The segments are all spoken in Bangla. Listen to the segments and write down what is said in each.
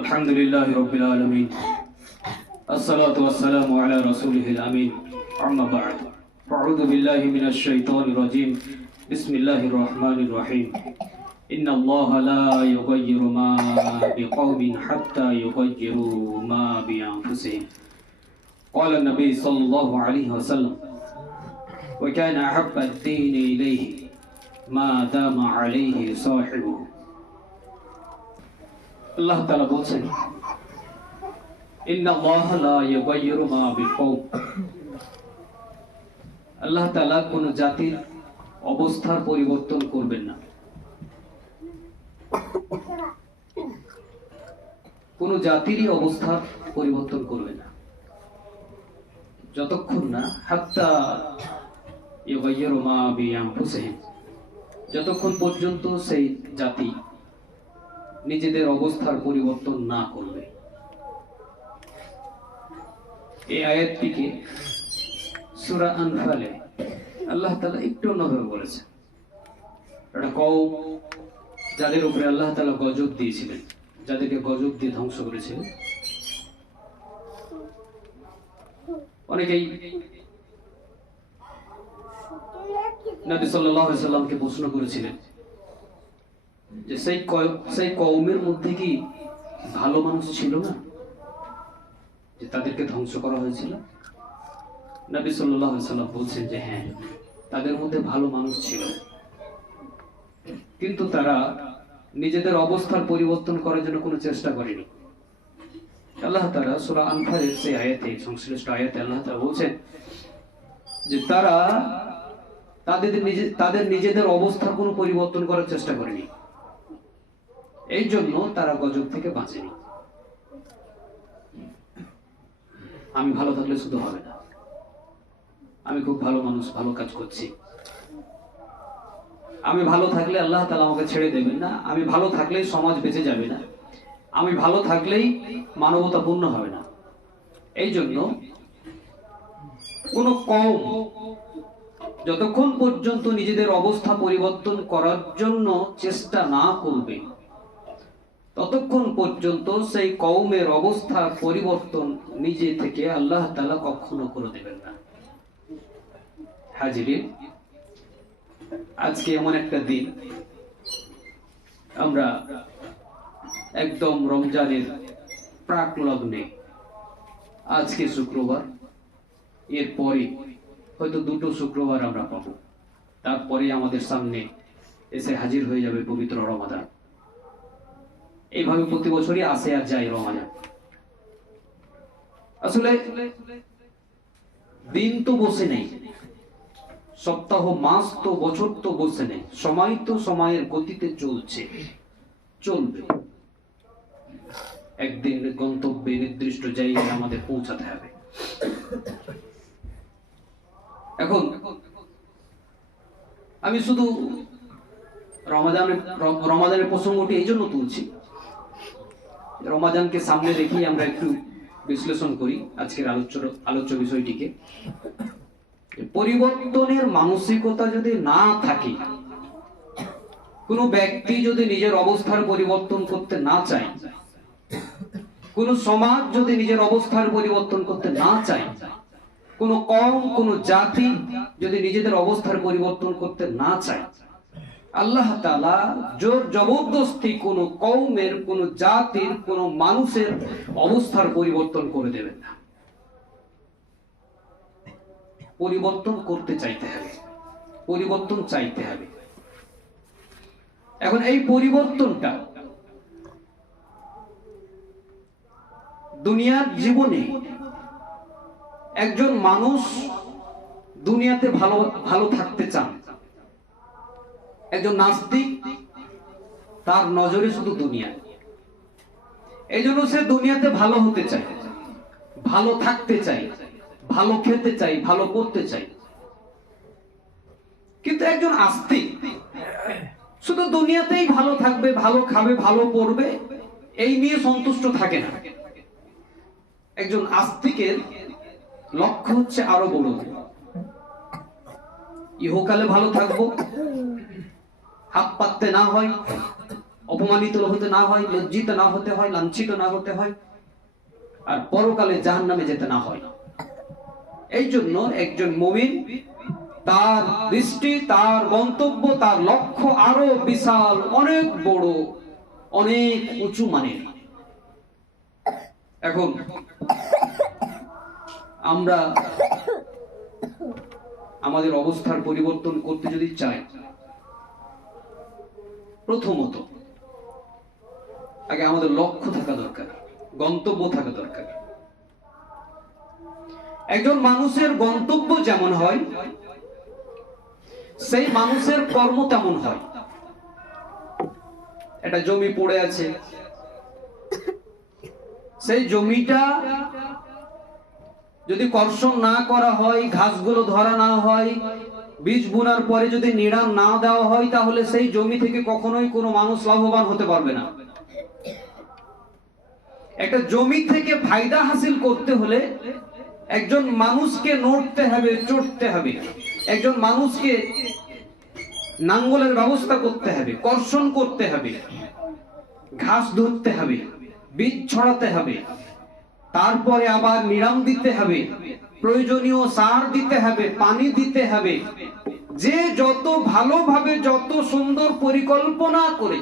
الحمد لله رب العالمين الصلاة والسلام على رسوله الأمين أما بعد أعوذ بالله من الشيطان الرجيم بسم الله الرحمن الرحيم إن الله لا يغير ما بقوم حتى يغيروا ما بأنفسهم قال النبي صلى الله عليه وسلم وكان أحب الدين إليه ما دام عليه صاحبه আল্লাহ তাআলা বলেন ইন্নাল্লাহা লা ইউগাইয়িরু মা বিকওম আল্লাহ তাআলা কোন জাতির অবস্থার পরিবর্তন করবেন না কোন জাতিরই অবস্থার পরিবর্তন করবেন না যতক্ষণ না হাত্তা ইউগাইয়িরু মা বিআনফুসিহিম যতক্ষণ পর্যন্ত সেই জাতি নিজেদের অবস্থার পরিবর্তন না করবে এই আয়াতটিকে সূরা আনফালে আল্লাহ তাআলা একটু অন্যভাবে বলেছেন এটা কওম যাদের উপরে আল্লাহ তাআলা গজব দিয়েছিলেন যাদেরকে গজব দিয়ে ধ্বংস করেছিলেন অনেকেই নবী সাল্লাল্লাহু আলাইহি সাল্লামকে প্রশ্ন করেছিলেন যে সেই কওমের মধ্যে কি ভালো মানুষ ছিল না যে তাদেরকে ধ্বংস করা হয়েছিল নবী সাল্লাল্লাহু আলাইহি সাল্লাম বলছেন যে হ্যাঁ তাদের মধ্যে ভালো মানুষ ছিল কিন্তু তারা নিজেদের অবস্থার পরিবর্তন করার জন্য কোনো চেষ্টা করেনি আল্লাহ তাআলা সূরা আনফালের সেই আয়াতে সংশ্লিষ্ট আয়াতে আল্লাহ তাআলা বলছেন যে তারা তাদের নিজেদের অবস্থার কোনো পরিবর্তন করার চেষ্টা করেনি এই জন্য তারা গজব থেকে বাঁচেনি আমি ভালো থাকলে শুধু হবে না আমি খুব ভালো মানুষ ভালো কাজ করছি আমি ভালো থাকলে আল্লাহ তাআলা আমাকে ছেড়ে দেবেন না আমি ভালো থাকলেই সমাজ বেঁচে যাবে না আমি ভালো থাকলেই মানবতা পূর্ণ হবে না এই জন্য কোন কওম যতক্ষণ পর্যন্ত নিজেদের অবস্থা পরিবর্তন করার জন্য চেষ্টা না করবে ততক্ষণ পর্যন্ত সেই কওমের অবস্থার পরিবর্তন নিজে থেকে আল্লাহ তাআলা কখনো করে দেবেন না হাজিরিন আজকে এমন একটা দিন আমরা একদম রমজানের প্রাক লগ্নে আজকে শুক্রবার এরপরে হয়তো দুটো শুক্রবার আমরা পাবো তারপরে আমাদের সামনে এসে হাজির হয়ে যাবে পবিত্র রমাদান এইভাবে প্রতি বছরই আসে আর যায় রমাদান আসলে দিন তো বসে নেই সপ্তাহ মাস তো বছর তো বসে নেই সময় তো সময়ের গতিতে চলবে একদিন গন্তব্যে নির্দিষ্ট জায়গায় আমাদের পৌঁছাতে হবে এখন আমি শুধু রমাদানের প্রসঙ্গটি এই জন্য তুলছি রমাদানকে সামনে রেখে আমরা একটু বিশ্লেষণ করি আজকের আলোচ্য বিষয়টিকে পরিবর্তনের মানসিকতা যদি না থাকে কোনো ব্যক্তি যদি নিজের অবস্থার পরিবর্তন করতে না চায় কোন সমাজ যদি নিজের অবস্থার পরিবর্তন করতে না চায় কোন কওম কোন জাতি যদি নিজেদের অবস্থার পরিবর্তন করতে না চায় আল্লাহ তাআলা জোর জবরদস্তি কোন কওমের কোন জাতির কোন মানুষের অবস্থার পরিবর্তন করে দেবেন না পরিবর্তন করতে চাইতে হবে পরিবর্তন চাইতে হবে এখন এই পরিবর্তনটা দুনিয়ার জীবনে একজন মানুষ দুনিয়াতে ভালো থাকতে চান একজন নাস্তিক তার নজরে শুধু দুনিয়া এই জন্য সে দুনিয়াতে ভালো হতে চায় ভালো থাকতে চায় ভালো খেতে চাই ভালো করতে চাই কিন্তু একজন আস্তিক শুধু দুনিয়াতেই ভালো থাকবে ভালো খাবে ভালো পড়বে এই নিয়ে সন্তুষ্ট থাকে না একজন আস্তিকের লক্ষ্য হচ্ছে আরো বড় ইহকালে ভালো থাকবো হাত পাততে না হয় অপমানিত হতে না হয়, লজ্জিত না হতে হয়, লাঞ্ছিত না হতে হয়, আর পরকালে জাহান্নামে যেতে না হয়। এই জন্য একজন মুমিন তার দৃষ্টি, তার গন্তব্য, তার লক্ষ্য আরো বিশাল, অনেক বড়, অনেক উঁচু মানের। এখন আমরা আমাদের অবস্থার পরিবর্তন করতে যদি চাই, প্রথমত আগে আমাদের লক্ষ্য থাকা দরকার, গন্তব্য থাকা দরকার। একজন মানুষের গন্তব্য যেমন হয়, সেই মানুষের কর্ম তেমন হয়। একটা জমি পড়ে আছে, সেই জমিটা যদি কর্ষণ না করা হয়, ঘাসগুলো ধরা না হয়, বীজ বোনার পরে যদি নিড়ান না দেওয়া হয়, তাহলে সেই জমি থেকে কখনোই কোনো মানুষ লাভবান হতে পারবে না। একটা জমি থেকে ফায়দা হাসিল করতে হলে একজন মানুষকে নড়তে হবে, চড়তে হবে, একজন মানুষকে নাঙ্গলের ব্যবস্থা করতে হবে, কর্ষণ করতে হবে, ঘাস ধরতে হবে, বীজ ছড়াতে হবে, তারপরে আবার নিড়াম দিতে হবে, প্রয়োজনীয় সার দিতে হবে, পানি দিতে হবে। যে যত ভালোভাবে, যত সুন্দর পরিকল্পনা করে,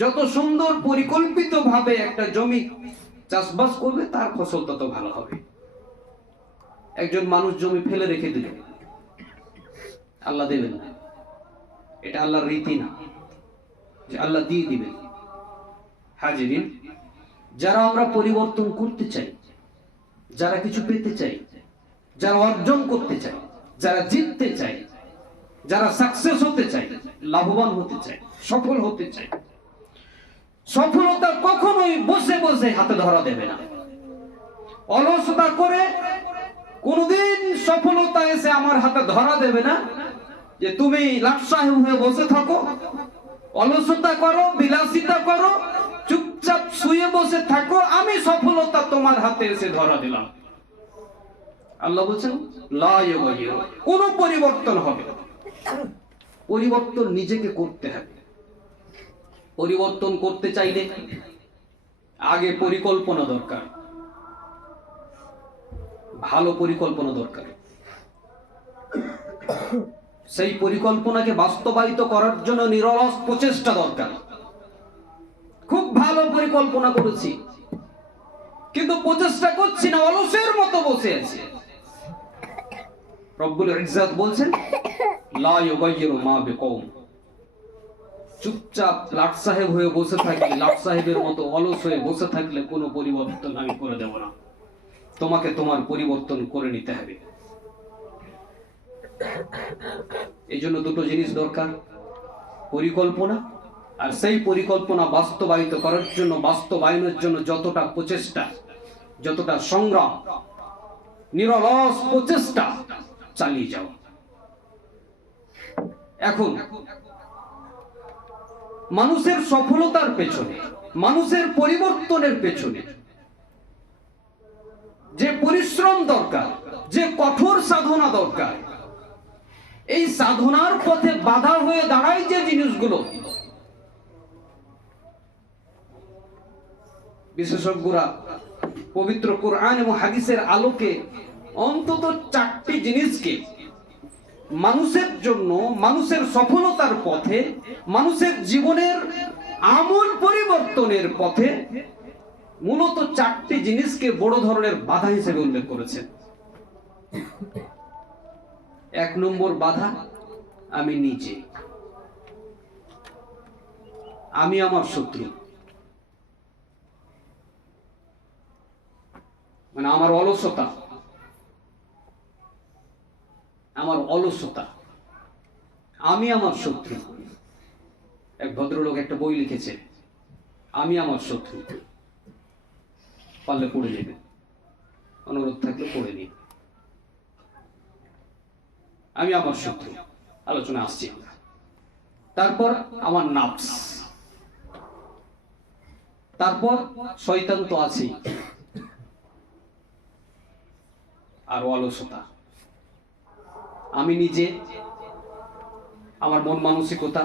যত সুন্দর পরিকল্পিত ভাবে একটা জমি চাষবাস করবে, তার ফসল তত ভালো হবে। একজন মানুষ জমি ফেলে রেখে দিল, আল্লাহ দেবেন না, এটা আল্লাহর রীতি না যে আল্লাহ দিয়ে দিবেন। হাজিরিন, যারা আমরা পরিবর্তন করতে চাই, যারা কিছু পেতে চাই, যারা অর্জন করতে চাই, যারা জিততে চাই, যারা সাকসেস হতে চাই, লাভবান হতে চাই, সফল হতে চাই, সফলতা কখনোই বসে বসে হাতে ধরা দেবে না। অলসতা করে কোনদিন সফলতা এসে আমার হাতে ধরা দেবে না যে তুমি লাট সাহেব হয়ে বসে থাকো, অলসতা করো, বিলাসিতা করো, চুপচাপ শুয়ে বসে থাকো, আমি সফলতা তোমার হাতে এসে ধরা দিলাম। আল্লাহ বলছেন লা ইউগাইয়িরু, কোন পরিবর্তন হবে না। পরিবর্তন নিজেকে করতে হবে। পরিবর্তন করতে চাইলে আগে পরিকল্পনা দরকার, ভালো পরিকল্পনা দরকার। সেই পরিকল্পনাকে বাস্তবায়িত করার জন্য নিরলস প্রচেষ্টা দরকার। খুব ভালো পরিকল্পনা করেছি, কিন্তু প্রচেষ্টা করছি না, অলসের মতো বসে আছি। রব্বুল ইজ্জত বলছেন লা ইউগাইয়িরু মা বিকওম, চুপচাপ লাট সাহেব হয়ে বসে থাকলে, লাট সাহেবের মতো অলস হয়ে বসে থাকলে কোনো পরিবর্তন আমি করে দেব না। তোমাকে তোমার পরিবর্তন করে নিতে হবে। এই জন্য দুটো জিনিস দরকার, পরিকল্পনা, আর সেই পরিকল্পনা বাস্তবায়িত করার জন্য, বাস্তবায়নের জন্য যতটা প্রচেষ্টা, যতটা সংগ্রাম, নিরলস প্রচেষ্টা চালিয়ে যাও। এখন মানুষের সফলতার পেছনে, মানুষের পরিবর্তনের পেছনে যে পরিশ্রম দরকার, যে কঠোর সাধনা দরকার, এই সাধনার পথে বাধা হয়ে দাঁড়ায় যে জিনিসগুলো, বিশেষজ্ঞরা পবিত্র কোরআন এবং হাদিসের আলোকে অন্তত 4টি জিনিসকে মানুষের জন্য, মানুষের সফলতার পথে, মানুষের জীবনের আমূল পরিবর্তনের পথে মূলত 4টি জিনিসকে বড় ধরনের বাধা হিসেবে উল্লেখ করেছেন। 1 নম্বর বাধা, আমি নিজে, আমি আমার শত্রু, মানে আমার অলসতা, আমার অলসতা, আমি আমার শত্রু। এক ভদ্রলোক একটা বই লিখেছে, আমি আমার শত্রু। পারলে পড়ে নেবে, অনুরোধ থাকলে পড়ে নিন। আমি আমার শত্রু, আলোচনা আসছি। তারপর আমার নাফস, তারপর শয়তান তো আছেই, আর অলসতা। আমি নিজে, আমার মন মানসিকতা,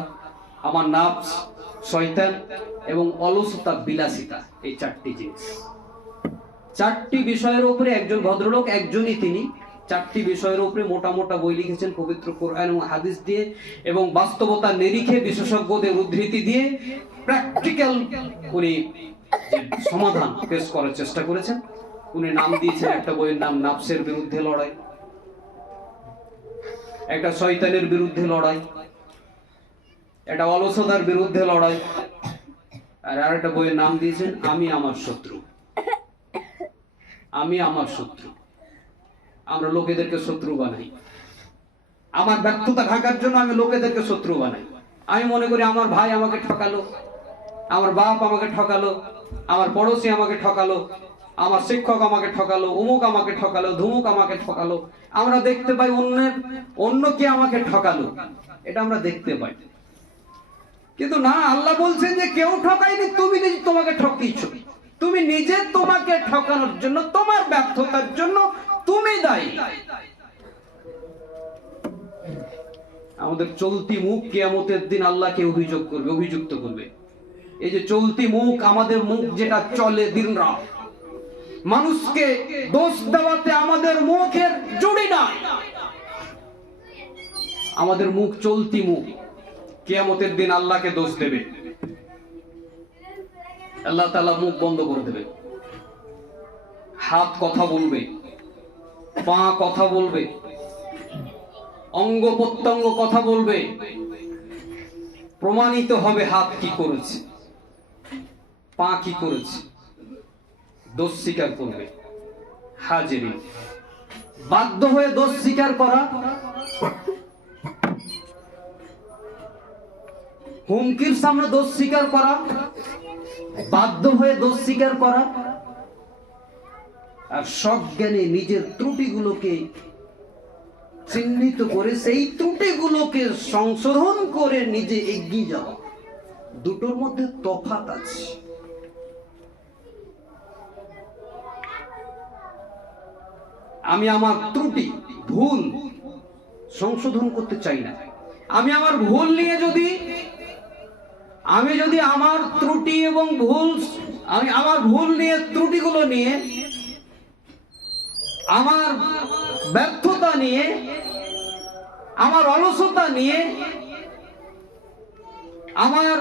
আমার নাফস, শয়তান এবং অলসতা, বিলাসিতা, এই চারটি জিনিস। চারটি বিষয়ের উপরে একজন ভদ্রলোক, একজনই তিনি, চারটি বিষয়ের উপরে মোটা মোটা বই লিখেছেন পবিত্র কোরআন এবং হাদিস দিয়ে, এবং বাস্তবতার নিরিখে বিশেষজ্ঞদের উদ্ধৃতি দিয়ে প্র্যাকটিক্যাল উনি সমাধান পেশ করার চেষ্টা করেছেন। উনি নাম দিয়েছেন, একটা বইয়ের নাম নাফসের বিরুদ্ধে লড়াই, একটা শয়তানের বিরুদ্ধে লড়াই, একটা অলসতার বিরুদ্ধে লড়াই, আর আরেকটা বইয়ের নাম দিয়েছেন আমি আমার শত্রু। আমি আমার শত্রু। আমরা লোকেদেরকে শত্রু বানাই, আমার ব্যর্থতা ঢাকার জন্য আমি লোকেদেরকে শত্রু বানাই। আমি মনে করি আমার ভাই আমাকে ঠকালো, আমার বাপ আমাকে ঠকালো, আমার পড়োশি আমাকে ঠকালো, আমার শিক্ষক আমাকে ঠকালো, অমুক আমাকে ঠকালো, ধুমুক আমাকে ঠকালো। আমরা দেখতে পাই অন্য কে আমাকে ঠকালো, এটা আমরা দেখতে পাই। কিন্তু না, আল্লাহ বলছেন যে কেউ ঠকায়নি, তুমি নিজে তোমাকে ঠকিয়েছো। তুমি নিজে তোমাকে ঠকানোর জন্য, তোমার ব্যর্থতার জন্য তুমি দায়ী। আমাদের চলতি মুখ কিয়ামতের দিন আল্লাহকে অভিযুক্ত করবে। এই যে চলতি মুখ, আমাদের মুখ যেটা চলে দিনরাত, মানুষকে দোষ দেওয়াতে আমাদের মুখের জুড়ি না। আমাদের মুখ, চলতি মুখ, কিয়ামতের দিন আল্লাহকে দোষ দেবে। আল্লাহ তাআলা মুখ বন্ধ করে দেবে। হাত কথা বলবে, পা কথা বলবে, অঙ্গ প্রত্যঙ্গ কথা বলবে। প্রমাণিত হবে হাত কি করেছে, পা কি করেছে, দোষ স্বীকার করবে। হাজিরিন, বাধ্য হয়ে দোষ স্বীকার করা, হুমকির সামনে দোষ স্বীকার করা, বাধ্য হয়ে দোষ স্বীকার করা, আর সজ্ঞানে নিজের ত্রুটিগুলোকে চিহ্নিত করে সেই ত্রুটিগুলোকে সংশোধন করে নিজে এগিয়ে যাওয়া। দুটোর মধ্যে তফাৎ আছে। আমি আমার ত্রুটি, ভুল সংশোধন করতে চাই না। আমি আমার ভুল নিয়ে আমি যদি আমার ত্রুটি এবং ভুল, আমি আমার ভুল নিয়ে, ত্রুটিগুলো নিয়ে, আমার ব্যর্থতা নিয়ে, আমার অলসতা নিয়ে, আমার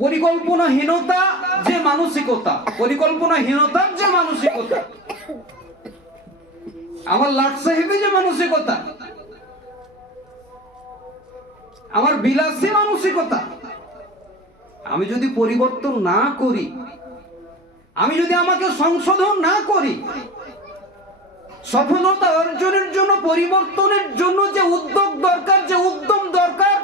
পরিকল্পনাহীনতার যে মানসিকতা, আমার লাটসাহেবী যে মানসিকতা, আমার বিলাসী মানসিকতা, আমি যদি পরিবর্তন না করি, আমি যদি আমাকে সংশোধন না করি, সফলতা অর্জনের জন্য, পরিবর্তনের জন্য যে উদ্যোগ দরকার, যে উদ্যম দরকার,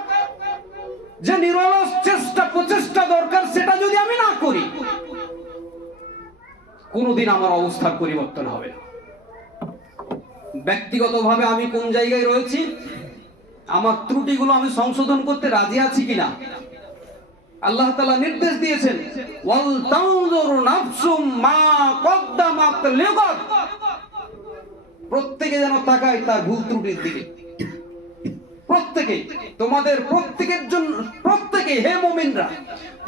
যে নিরলস চেষ্টা, প্রচেষ্টা দরকার, সেটা যদি আমি না করি, কোনোদিন আমার অবস্থার পরিবর্তন হবে না। ব্যক্তিগতভাবে আমি কোন জায়গায় রয়েছি, আমার ত্রুটিগুলো আমি সংশোধন করতে রাজি আছি কিনা। আল্লাহ তাআলা নির্দেশ দিয়েছেন, ওয়াল তানজুর নাফসুম মা কদ্দামাত লিগাদ। প্রত্যেকে যেন তাকায় তার ভুল ত্রুটির দিকে। প্রত্যেকে, তোমাদের প্রত্যেকের জন্য, প্রত্যেকে, হে মুমিনরা,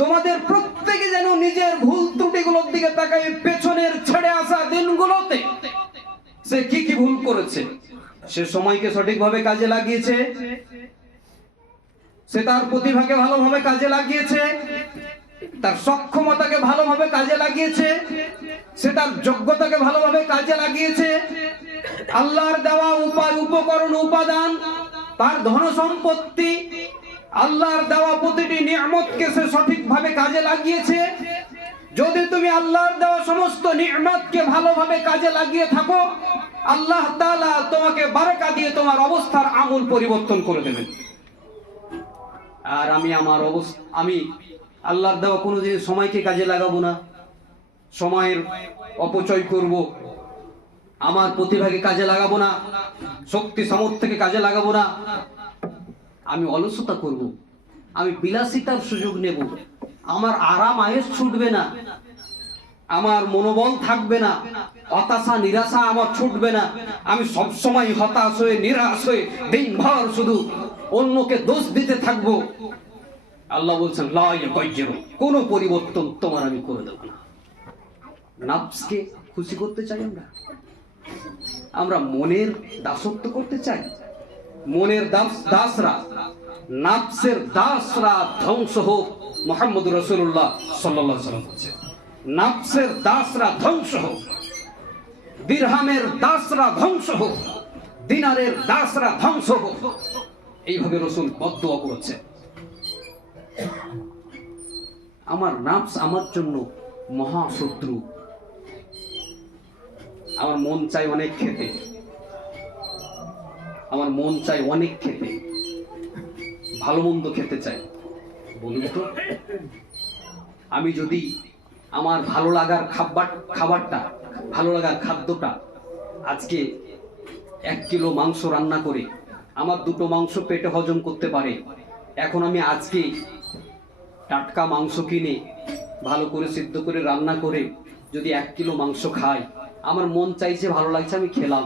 তোমাদের প্রত্যেকে যেন নিজের ভুল ত্রুটিগুলোর দিকে তাকায়। পেছনের ছেড়ে আসা দিনগুলোতে সে কি কি ভুল করেছে, সে সময়কে সঠিকভাবে কাজে লাগিয়েছে, সে তার প্রতিভাকে ভালোভাবে কাজে লাগিয়েছে, তার সক্ষমতাকে ভালোভাবে কাজে লাগিয়েছে, সে তার যোগ্যতাকে ভালোভাবে কাজে লাগিয়েছে, আল্লাহর দেওয়া উপায়, উপকরণ, উপাদান, তার ধন সম্পত্তি, আল্লাহর দেওয়া প্রতিটি নিয়ামতকে সে সঠিকভাবে কাজে লাগিয়েছে। যদি তুমি আল্লাহর দেওয়া সমস্ত নিয়ামতকে ভালোভাবে কাজে লাগিয়ে থাকো, আল্লাহ তাআলা তোমাকে বারাকা দিয়ে তোমার অবস্থার আমূল পরিবর্তন করে দেবেন। আর আমি আল্লাহর দেওয়া কোনো জিনিস সময়কে কাজে লাগাবো না, সময়ের অপচয় করব, আমার প্রতিভাকে কাজে লাগাবো না, শক্তি সামর্থ্যকে কাজে লাগাবো না, আমি অলসতা করব, আমি বিলাসিতার সুযোগ নেব, আমার আরাম আয়েশ ছুটবে না, আমার মনোবল থাকবে না, হতাশা নিরাশা আমার ছুটবে না। আমি সবসময় হতাশ হয়ে, নিরাশ হয়ে দিনভর শুধু অন্যকে দোষ দিতে থাকবো। আল্লাহ বলছেন লা ইয়াগাইয়িরু, কোনো পরিবর্তন তোমার আমি করে দেব না। নাফসকে খুশি করতে চাই আমরা মনের দাসত্ব করতে চাই। মনের দাসরা, নাফসের দাসরা ধ্বংস হোক। মুহাম্মদুর রাসূলুল্লাহ সাল্লাল্লাহু আলাইহি ওয়াসাল্লাম বলেছেন নাফসের দাসরা ধ্বংস হোক, দিরহামের দাসরা ধ্বংস হোক, দিনারের দাসরা ধ্বংস হোক। এইভাবে রাসূল বদদুয়া করেছে। আমার নাফস আমার জন্য মহা শত্রু। আমার মন চাই অনেক খেতে, আমার মন চাই অনেক খেতে, ভালো মন্দ খেতে চাই। বলুন তো, আমি যদি আমার ভালো লাগার খাবারটা, ভালো লাগার খাদ্যটা আজকে 1 কিলো মাংস রান্না করে আমার 2টো মাংস পেটে হজম করতে পারে, এখন আমি আজকে টাটকা মাংস কিনে ভালো করে সিদ্ধ করে রান্না করে যদি 1 কিলো মাংস খাই, আমার মন চাইছে, ভালো লাগছে, আমি খেলাম,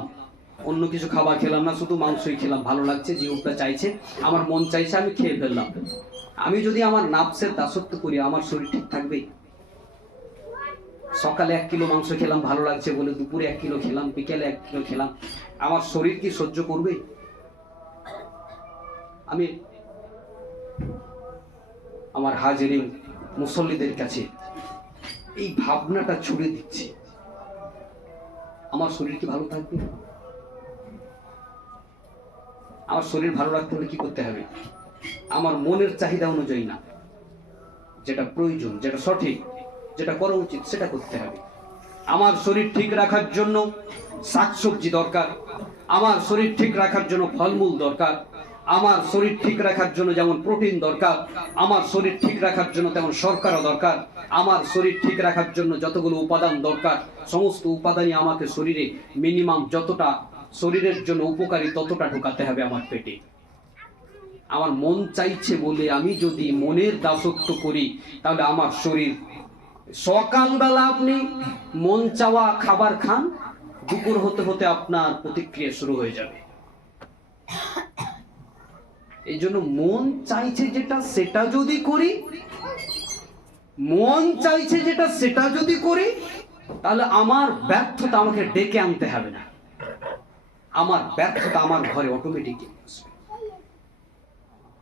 অন্য কিছু খাবার খেলাম না, শুধু মাংসই খেলাম, ভালো লাগছে, জিহ্বা চাইছে, আমার মন চাইছে, আমি খেয়ে ফেললাম। আমি যদি আমার নাফসের দাসত্ব করি, আমার শরীর ঠিক থাকবে? সকালে 1 কিলো মাংস খেলাম, ভালো লাগছে বলে, দুপুরে 1 কিলো খেলাম, বিকেলে 1 কিলো খেলাম, আমার শরীর কি সহ্য করবে? আমি আমার হাজিরিন মুসল্লিদের কাছে এই ভাবনাটা ছুড়ে দিচ্ছি, আমার শরীর কি ভালো থাকবে? আমার শরীর ভালো রাখতে হলে কি করতে হবে? আমার মনের চাহিদা অনুযায়ী না, যেটা প্রয়োজন, যেটা সঠিক, যেটা করা উচিত, সেটা করতে হবে। আমার শরীর ঠিক রাখার জন্য শাকসবজি দরকার, আমার শরীর ঠিক রাখার জন্য ফলমূল দরকার, আমার শরীর ঠিক রাখার জন্য যেমন প্রোটিন দরকার, আমার শরীর ঠিক রাখার জন্য তেমন শর্করা দরকার, আমার শরীর ঠিক রাখার জন্য যতগুলো উপাদান দরকার, সমস্ত উপাদানই আমাকে শরীরে মিনিমাম যতটা শরীরের জন্য উপকারী ততটা ঢোকাতে হবে আমার পেটে। আমার মন চাইছে বলে আমি যদি মনের দাসত্ব করি, তাহলে আমার শরীর, সকালবেলা আপনি মন চাওয়া খাবার খান, দুপুর হতে হতে আপনার প্রতিক্রিয়া শুরু হয়ে যাবে। এই জন্য মন চাইছে যেটা সেটা যদি করি, মন চাইছে যেটা সেটা যদি করি, তাহলে আমার ব্যর্থতা আমাকে ডেকে আনতে হবে না, আমার ব্যর্থতা আমার ঘরে অটোমেটিক আসবে।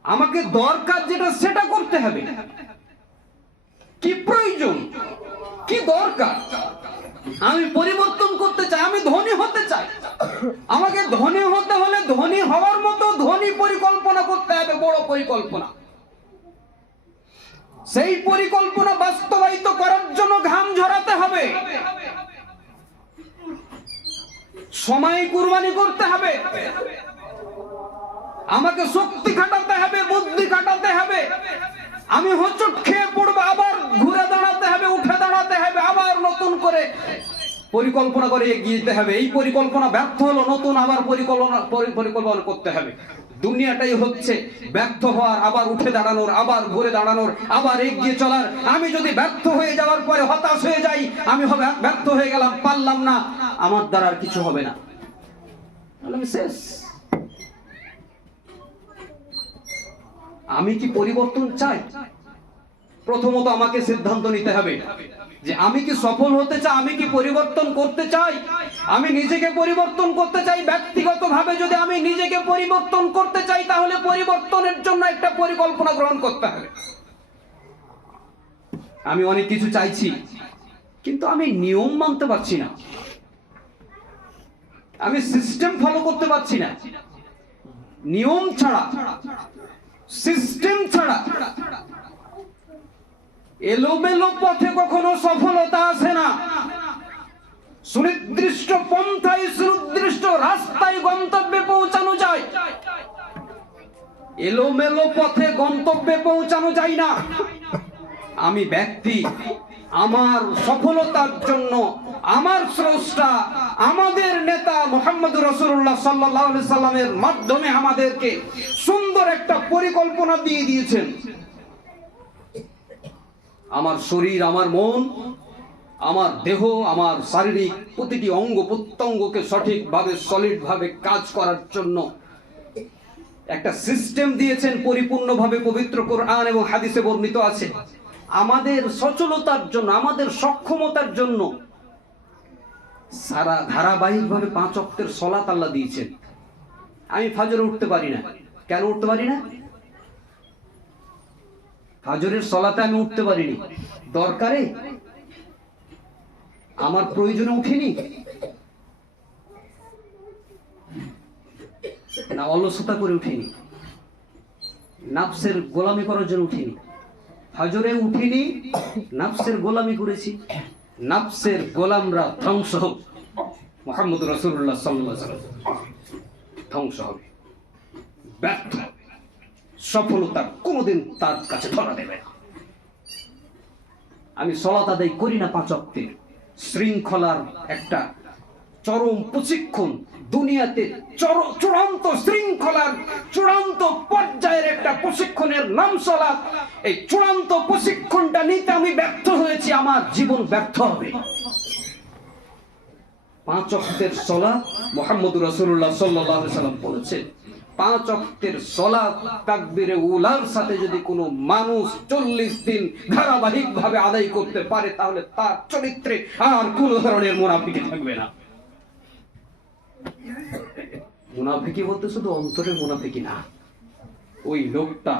আমাকে দরকার যেটা সেটা করতে হবে। কি প্রয়োজন, কি দরকার, আমি পরিবর্তন করতে চাই, আমি ধনী হতে চাই, আমাকে ধনী হতে হলে ধনী হওয়ার মতো ধনী পরিকল্পনা করতে হবে, বড় পরিকল্পনা। সেই পরিকল্পনা বাস্তবায়িত করার জন্য ঘাম ঝরাতে হবে, সময় কুরবানি করতে হবে, আমাকে শক্তি খাটাতে হবে, বুদ্ধি খাটাতে হবে। আমি হোঁচট খেয়ে পড়বো, আবার ঘুরে দাঁড়াতে হবে, উঠে দাঁড়াতে হবে, আবার নতুন করে পরিকল্পনা করে এগিয়ে যেতে হবে। এই পরিকল্পনা ব্যর্থ হলো, নতুন আবার পরিকল্পনা করতে হবে। দুনিয়াটাই হচ্ছে ব্যর্থ হওয়ার, আবার উঠে দাঁড়ানোর, আবার ঘুরে দাঁড়ানোর, আবার এগিয়ে চলার। আমি যদি ব্যর্থ হয়ে যাওয়ার পরে হতাশ হয়ে যাই, আমি ব্যর্থ হয়ে গেলাম, পারলাম না, আমার দ্বারা আর কিছু হবে না, আমি শেষ। আমি কি পরিবর্তন চাই? প্রথমত আমাকে সিদ্ধান্ত নিতে হবে যে আমি কি সফল হতে চাই, আমি কি পরিবর্তন করতে চাই। আমি নিজেকে পরিবর্তন করতে চাই ব্যক্তিগতভাবে। যদি আমি নিজেকে পরিবর্তন করতে চাই, তাহলে পরিবর্তনের জন্য একটা পরিকল্পনা গ্রহণ করতে হবে। আমি অনেক কিছু চাইছি, কিন্তু আমি নিয়ম মানতে পারছি না, আমি সিস্টেম ফলো করতে পারছি না। নিয়ম ছাড়া, সিস্টেম ছাড়া এলোমেলো পথে কখনো সফলতা আসে না। সুনির্দিষ্ট পন্থায়, সুনির্দিষ্ট রাস্তায় গন্তব্যে পৌঁছানো যায়, এলোমেলো পথে গন্তব্যে পৌঁছানো যায় না। আমি ব্যক্তি, আমার সফলতার জন্য আমার স্রষ্টা, আমাদের নেতা মুহাম্মদুর রাসূলুল্লাহ সাল্লাল্লাহু আলাইহি সাল্লামের মাধ্যমে আমাদেরকে সুন্দর একটা পরিকল্পনা দিয়ে দিয়েছেন। আমার শরীর, আমার মন, আমার দেহ, আমার শারীরিক প্রতিটি অঙ্গ প্রত্যঙ্গকে সঠিকভাবে, সলিডভাবে কাজ করার জন্য একটা সিস্টেম দিয়েছেন পরিপূর্ণভাবে পবিত্র কোরআন এবং হাদিসে বর্ণিত আছে। আমাদের সচলতার জন্য, আমাদের সক্ষমতার জন্য সারা ধারাবাহিকভাবে 5 ওয়াক্তের সালাত আল্লাহ দিয়েছেন। আমি ফজরে উঠতে পারি না। কেন উঠতে পারি না? ফজরের সালাতে আমি উঠতে পারিনি, দরকারে আমার প্রয়োজনে উঠিনি না, অলসতা করে উঠিনি, নাফসের গোলামি করার জন্য উঠিনি। ফজরে উঠিনি, নাফসের গোলামি করেছি। নাফসের গোলামরা ধ্বংস হোক, মুহাম্মদ রাসূলুল্লাহ সাল্লাল্লাহু আলাইহি ওয়াসাল্লাম ধ্বংস হবে, ব্যর্থ হবে, সফলতা কোনোদিন তার কাছে ধরা দেবে না। আমি সালাত আদায় করি না 5 ওয়াক্তের। শৃঙ্খলার একটা চরম প্রশিক্ষণ, দুনিয়াতে চূড়ান্ত শৃঙ্খলার চূড়ান্ত পর্যায়ের একটা প্রশিক্ষণের নাম সালাত। এই চূড়ান্ত প্রশিক্ষণটা নিতে আমি ব্যর্থ হয়েছি, আমার জীবন ব্যর্থ হবে। 5 ওয়াক্তের সালাত মুহাম্মদ রাসূলুল্লাহ সাল্লাল্লাহু আলাইহি ওয়াসাল্লাম বলেছেন, 5 ওয়াক্তের সালাত তাকবীরে উলার সাথে যদি কোনো মানুষ 40 দিন ধারাবাহিকভাবে আদায় করতে পারে, তাহলে তার চরিত্রে আর কোনো ধরনের মুনাফিকি থাকবে না। মুনাফিকি বলতে শুধু অন্তরের মুনাফিকি না, ওই লোকটা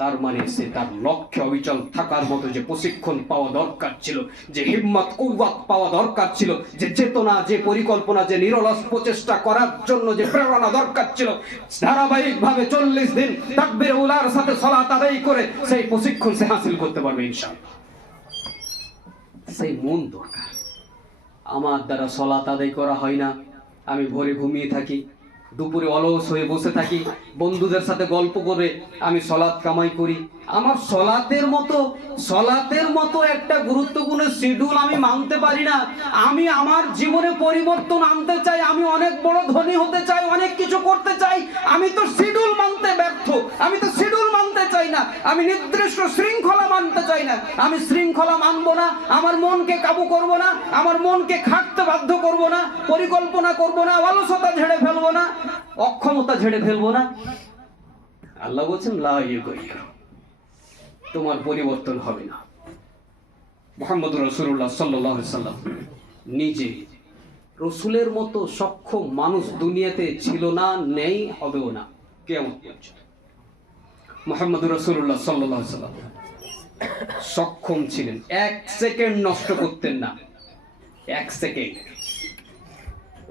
তার মানে সে তার লক্ষ্যে অবিচল থাকার মতো যে প্রশিক্ষণ পাওয়া দরকার ছিল, যে হিম্মত কুওয়াত পাওয়া দরকার ছিল, যে চেতনা, যে পরিকল্পনা, যে নিরলস প্রচেষ্টা করার জন্য যে প্রেরণা দরকার ছিল, ধারাবাহিকভাবে 40 দিন তাকবীরে উলার সাথে সালাত আদায় করে সেই প্রশিক্ষণ সে হাসিল করতে পারবে ইনশাআল্লাহ। সেই মন দরকার। আমার দ্বারা সালাত আদায় করা হয় না, আমি ভোরে ঘুমিয়ে থাকি, দুপুরে অলস হয়ে বসে থাকি, বন্ধুদের সাথে গল্প করে আমি সালাত কামাই করি। আমার সালাতের মতো একটা গুরুত্বপূর্ণ শিডিউল আমি মানতে পারি না। আমি আমার জীবনে পরিবর্তন আনতে চাই, আমি অনেক বড় ধনী হতে চাই, অনেক কিছু করতে চাই। আমি তো শিডিউল মানতে ব্যর্থ, আমি তো শিডিউল মানতে চাই না, আমি নির্দিষ্ট শৃঙ্খলা মানতে চাই না। আমি শৃঙ্খলা মানবো না, আমার মনকে কাবু করব না, আমার মনকে খাটতে বাধ্য করব না, পরিকল্পনা করব না, অলসতা ঝেড়ে ফেলবো না, অক্ষমতা ঝেড়ে ফেলবো না। আল্লাহ বলছেন লা ইউগাইয়ির, তোমার পরিবর্তন হবে না। মুহাম্মদ রাসূলুল্লাহ সাল্লাল্লাহু আলাইহি ওয়াসাল্লাম নিজে রসুলের মতো সক্ষম মানুষ দুনিয়াতে ছিল না, নেই, হবেও না কিয়ামত পর্যন্ত। মুহাম্মদ রাসূলুল্লাহ সাল্লাল্লাহু আলাইহি ওয়াসাল্লাম সক্ষম ছিলেন, 1 সেকেন্ড নষ্ট করতেন না। 1 সেকেন্ড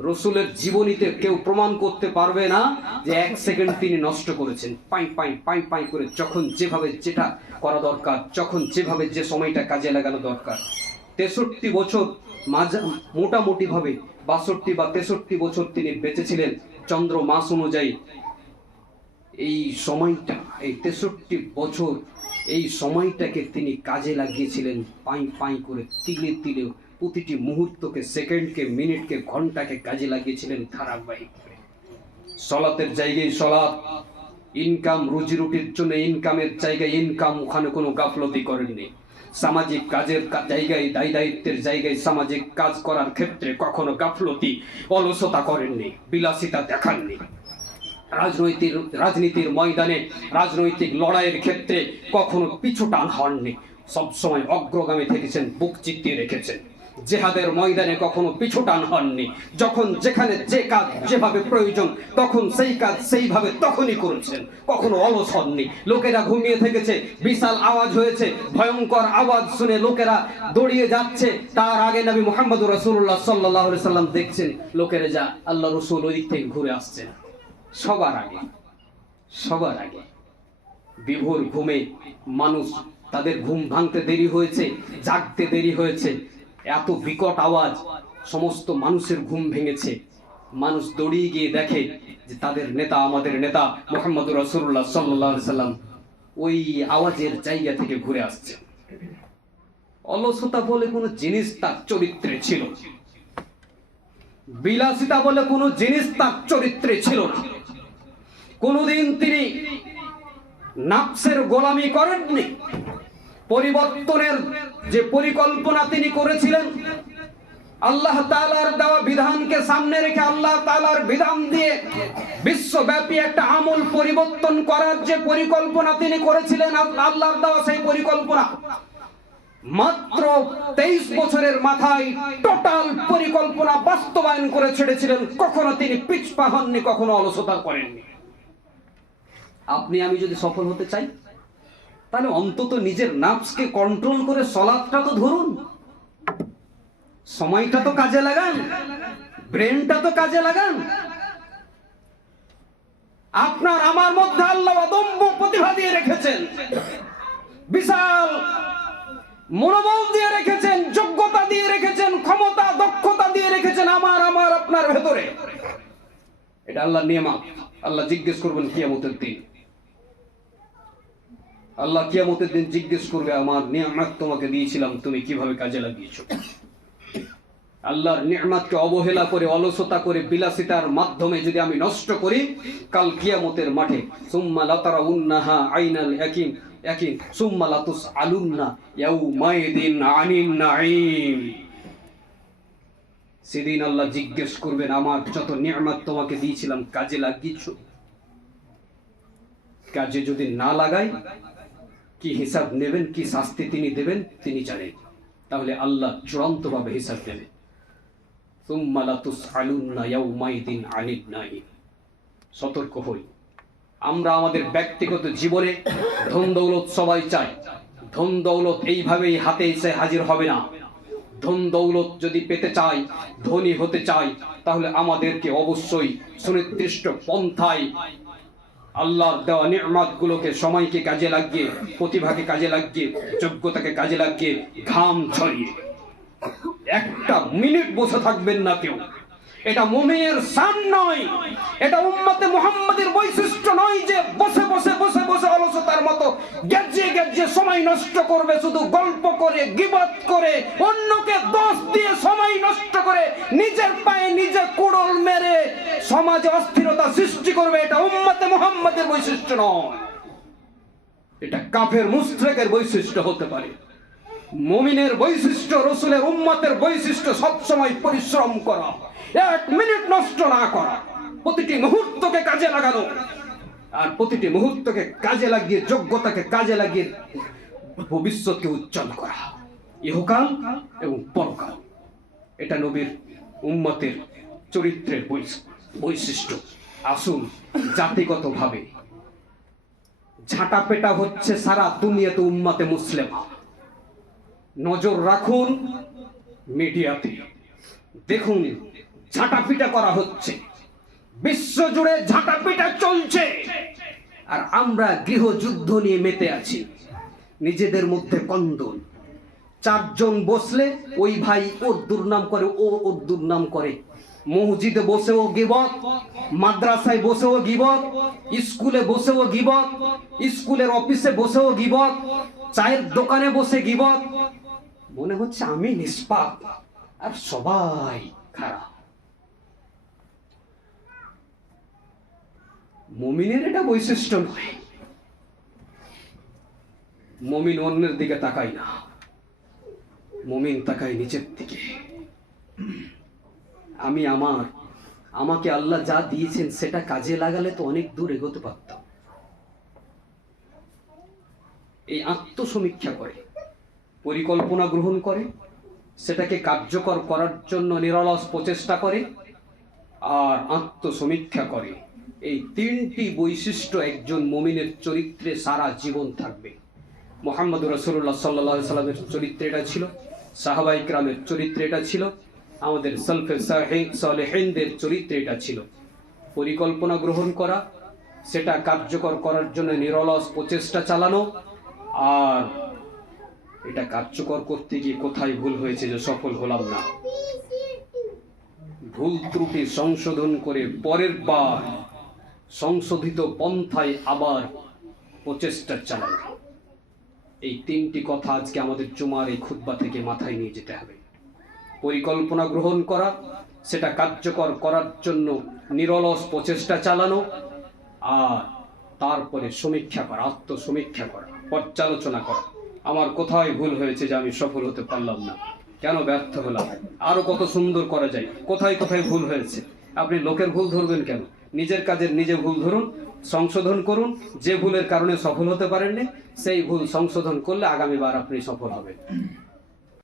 রসুলের জীবনীতে কেউ প্রমাণ করতে পারবে না যে 1 সেকেন্ড তিনি নষ্ট করেছেন। পাই করে যখন যেভাবে যেটা করা দরকার, যখন যেভাবে যে সময়টা কাজে লাগানো দরকার। 63 বছর মোটামুটি ভাবে 62 বা 63 বছর তিনি বেঁচে ছিলেন চন্দ্র মাস অনুযায়ী। এই সময়টা, এই 63 বছর, এই সময়টাকে তিনি কাজে লাগিয়েছিলেন পাই করে, তিলে তিলে, প্রতিটি মুহূর্তকে, সেকেন্ডকে, মিনিটকে, ঘন্টাকে কাজে লাগিয়েছিলেন ধারাবাহিকভাবে। সালাতের জায়গায় সালাত, ইনকাম, রুজি রুটির জন্য ইনকামের জায়গায় ইনকাম, ওখানে কোনো গাফলতি করেননি। সামাজিক কাজের জায়গায়, দায়িত্বের জায়গায়, সামাজিক কাজ করার ক্ষেত্রে কখনো গাফলতি, অলসতা করেননি, বিলাসিতা দেখাননি। রাজনীতির ময়দানে, রাজনৈতিক লড়াইয়ের ক্ষেত্রে কখনো পিছুটান হননি, সবসময় অগ্রগামী থেকেছেন, বুক চিতিয়ে রেখেছেন। জিহাদের ময়দানে কখনো পিছুটান হননি, যখন যেখানে যে কাজ যেভাবে প্রয়োজন তখন সেই কাজ সেইভাবে তখনই করেছেন, কখনো অলস হননি। লোকেরা ঘুমিয়ে থেকেছে, বিশাল আওয়াজ হয়েছে, ভয়ঙ্কর আওয়াজ শুনে লোকেরা দৌড়িয়ে যাচ্ছে, তার আগে নবী মুহাম্মদ রাসূলুল্লাহ সাল্লাল্লাহু আলাইহি ওয়াসাল্লাম দেখছেন লোকেরা যা, আল্লাহ রাসূল ওই দিক থেকে ঘুরে আসছেন। সবার আগে বিভোর ঘুমে মানুষ, তাদের ঘুম ভাঙতে দেরি হয়েছে, জাগতে দেরি হয়েছে, এত বিকট আওয়াজ, সমস্ত মানুষের ঘুম ভেঙেছে। মানুষ দৌড়িয়ে গিয়ে দেখে যে তাদের নেতা, আমাদের নেতা মুহাম্মদ রাসূলুল্লাহ সাল্লাল্লাহু আলাইহি ওয়াসাল্লাম ওই আওয়াজের জায়গা থেকে ঘুরে আসছে। অলসতা বলে কোনো জিনিস তার চরিত্রে ছিল, বিলাসিতা বলে কোনো জিনিস তার চরিত্রে ছিল না। কোনদিন তিনি নাফসের গোলামি করেননি। পরিবর্তনের যে পরিকল্পনা তিনি করেছিলেন, আল্লাহ তাআলার দেওয়া বিধানকে সামনে রেখে আল্লাহ তাআলার বিধান দিয়ে বিশ্বব্যাপী একটা আমূল পরিবর্তন করার যে পরিকল্পনা তিনি করেছিলেন, আল্লাহর দেওয়া সেই পরিকল্পনা মাত্র 23 বছরের মাথায় টোটাল পরিকল্পনা বাস্তবায়ন করে ছেড়েছিলেন। কখনো তিনি পিছপা হননি, কখনো অলসতা করেননি। আপনি আমি যদি সফল হতে চাই, তাহলে অন্তত নিজের নাফসকে কন্ট্রোল করে সালাতটা তো ধরুন, সময়টা তো কাজে লাগান, ব্রেনটা তো কাজে লাগান। আপনার আমার মধ্যে আল্লাহ অদম্য প্রতিভা দিয়ে রেখেছেন, বিশাল মনোবল দিয়ে রেখেছেন, যোগ্যতা দিয়ে রেখেছেন, ক্ষমতা দক্ষতা দিয়ে রেখেছেন আমার আপনার ভেতরে। এটা আল্লাহর নিয়ামত। আল্লাহ জিজ্ঞেস করবেন কিয়ামতের দিন, আল্লাহ কিয়ামতের দিন জিজ্ঞেস করবে, আমার নিয়ামত তোমাকে দিয়েছিলাম, তুমি কিভাবে কাজে লাগিয়েছো? আল্লাহর নিয়ামতকে অবহেলা করে, অলসতা করে, বিলাসিতার মাধ্যমে যদি আমি নষ্ট করি, কাল কিয়ামতের মাঠে সুম্মা লাতারাউন্নাহা আইনাল ইয়াকিন সুম্মা লাতুসআলুন্না ইয়াউমাইদিন আনিন নাঈম। সেদিন আল্লাহ জিজ্ঞেস করবেন, আমার যত নিয়ামত তোমাকে দিয়েছিলাম কাজে লাগিয়েছো? কাজে যদি না লাগাই, কি হিসাব নেবেন, কি শাস্তি তিনি দেবেন তিনি জানেন। তাহলে আল্লাহ চূড়ান্তভাবে হিসাব নেবেন। সুম্মা লাতুসআলুন্না ইয়াউমাইদিন আনিন নাঈম। সতর্ক হই। আমরা আমাদের ব্যক্তিগত জীবনে ধন দৌলত সবাই চাই, ধন দৌলত এইভাবেই হাতে এসে হাজির হবে না। ধন দৌলত যদি পেতে চাই, ধনী হতে চাই, তাহলে আমাদেরকে অবশ্যই সুনির্দিষ্ট পন্থায় আল্লাহর দেওয়া নিয়ামতগুলোকে, সময়কে কাজে লাগিয়ে, প্রতিভাকে কাজে লাগিয়ে, যোগ্যতাকে কাজে লাগিয়ে, ঘাম ঝরিয়ে একটা মিনিট বসে থাকবেন না কেউ। এটা মুমিনের শান নয়, এটা উম্মতে মুহাম্মাদের বৈশিষ্ট্য নয় যে বসে বসে বসে বসে অলসতার মতো গেজিয়ে সময় নষ্ট করবে, শুধু গল্প করে, গীবত করে, অন্যকে দোষ দিয়ে সময় নষ্ট করে, নিজের পায়ে নিজে কুড়োল মেরে সমাজে অস্থিরতা সৃষ্টি করবে। এটা উম্মতে মুহাম্মাদের বৈশিষ্ট্য নয়, এটা কাফের মুশরিকের বৈশিষ্ট্য হতে পারে। মুমিনের বৈশিষ্ট্য, রাসূলের উম্মতের বৈশিষ্ট্য সবসময় পরিশ্রম করা, এক মিনিট নষ্ট না করা, প্রতিটি মুহূর্তকে কাজে লাগানো, আর প্রতিটি মুহূর্তকে কাজে লাগিয়ে, যোগ্যতাকে কাজে লাগিয়ে ভবিষ্যৎকে উজ্জ্বল করা, ইহকাল এবং পরকাল। এটা নবীর উম্মতের চরিত্রের বৈশিষ্ট্য। আসুন জাতিগতভাবে ঝাঁটাপেটা হচ্ছে সারা দুনিয়াতে উম্মতে মুসলিমা। নজর রাখুন মিডিয়াতে, দেখুন ঝাঁটাপিটা করা হচ্ছে, বিশ্বজুড়ে ঝাঁটাপিটা চলছে, আর আমরা গৃহযুদ্ধ নিয়ে মেতে আছি। নিজেদের মধ্যে কন্দল, চারজন বসলে ওই ভাই ওর দুর্নাম করে, ও ওর দুর্নাম করে। মসজিদে বসেও গীবত, মাদ্রাসায় বসেও গীবত, স্কুলে বসেও গীবত, স্কুলের অফিসে বসেও গীবত, চায়ের দোকানে বসে গীবত। মনে হচ্ছে আমি নিষ্পাপ আর সবাই খারাপ। মুমিনের এটা বৈশিষ্ট্য নয়। মুমিন অন্যের দিকে তাকায় না, মুমিন তাকায় নিচের দিকে। আমাকে আল্লাহ যা দিয়েছেন সেটা কাজে লাগালে তো অনেক দূর এগোতে পারতাম। এই আত্মসমীক্ষা করে, পরিকল্পনা গ্রহণ করে, সেটাকে কার্যকর করার জন্য নিরলস প্রচেষ্টা করে, আর আত্মসমীক্ষা করে। এই তিনটি বৈশিষ্ট্য একজন মুমিনের চরিত্রে সারা জীবন থাকবে। মুহাম্মদ রাসূলুল্লাহ সাল্লাল্লাহু আলাইহি সাল্লামের চরিত্রে এটা ছিল, সাহাবায়ে কিরামের চরিত্রে এটা ছিল, আমাদের সালফে সালেহিনদের চরিত্রে এটা ছিল। পরিকল্পনা গ্রহণ করা, সেটা কার্যকর করার জন্য নিরলস প্রচেষ্টা চালানো, আর এটা কার্যকর করতে গিয়ে কোথায় ভুল হয়েছে যে সফল হলাম না, ভুল ত্রুটি সংশোধন করে পরের বার সংশোধিত পন্থায় আবার প্রচেষ্টা চালানো। এই তিনটি কথা আজকে আমাদের জুমার এই খুতবা থেকে মাথায় নিয়ে যেতে হবে। পরিকল্পনা গ্রহণ করা, সেটা কার্যকর করার জন্য নিরলস প্রচেষ্টা চালানো, আর তারপরে সমীক্ষা করা, আত্মসমীক্ষা করা, পর্যালোচনা করা, আমার কোথায় ভুল হয়েছে যে আমি সফল হতে পারলাম না। কেন ব্যর্থ হলাম, আরো কত সুন্দর করা যায়, কোথায় কোথায় ভুল হয়েছে। আপনি লোকের ভুল ধরবেন কেন? নিজের কাজের নিজে ভুল ধরুন, সংশোধন করুন। যে ভুলের কারণে সফল হতে পারেননি সেই ভুল সংশোধন করলে আগামীবার আপনি সফল হবেন।